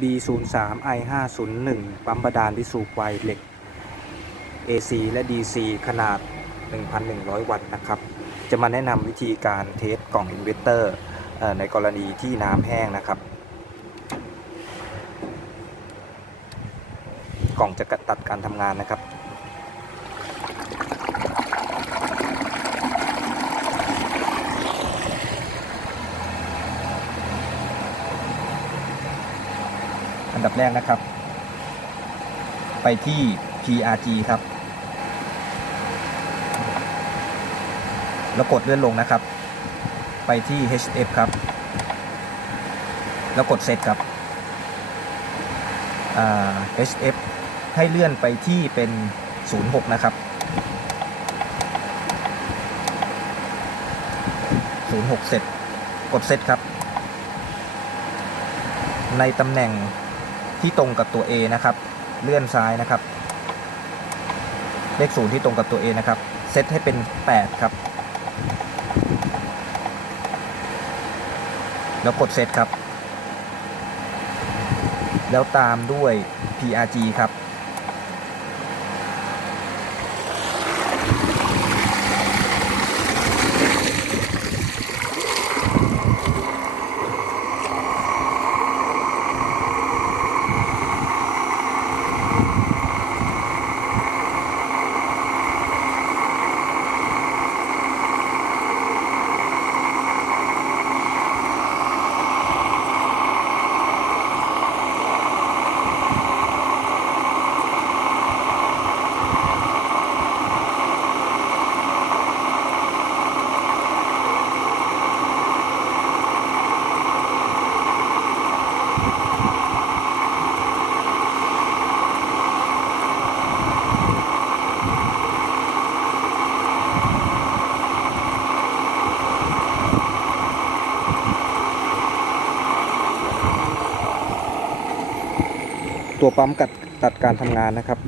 B03 I501 ปั๊มบาดาลวิสูบไวเหล็ก AC และ DC ขนาด 1,100 วัตต์นะครับ จะมาแนะนำวิธีการเทสกล่องอินเวสเตอร์ในกรณีที่น้ำแห้งนะครับ กล่องจะตัดการทำงานนะครับ อันดับแรกนะครับ ไปที่ PRG ครับ แล้วกดเลื่อนลงนะครับ ไปที่ HF ครับ แล้วกดเซตครับ HF ให้เลื่อนไปที่เป็น 06 นะครับ 06 เสร็จ กดเซตครับ ในตำแหน่ง ที่ตรงกับตัว A นะครับ เลื่อนซ้ายนะครับ เลขศูนย์ที่ตรงกับตัว A นะครับ เซตให้เป็น 8 ครับ แล้วกดเซตครับ แล้วตามด้วย PRG ครับ ตัวปั๊มกัดตัดการทำงานนะครับ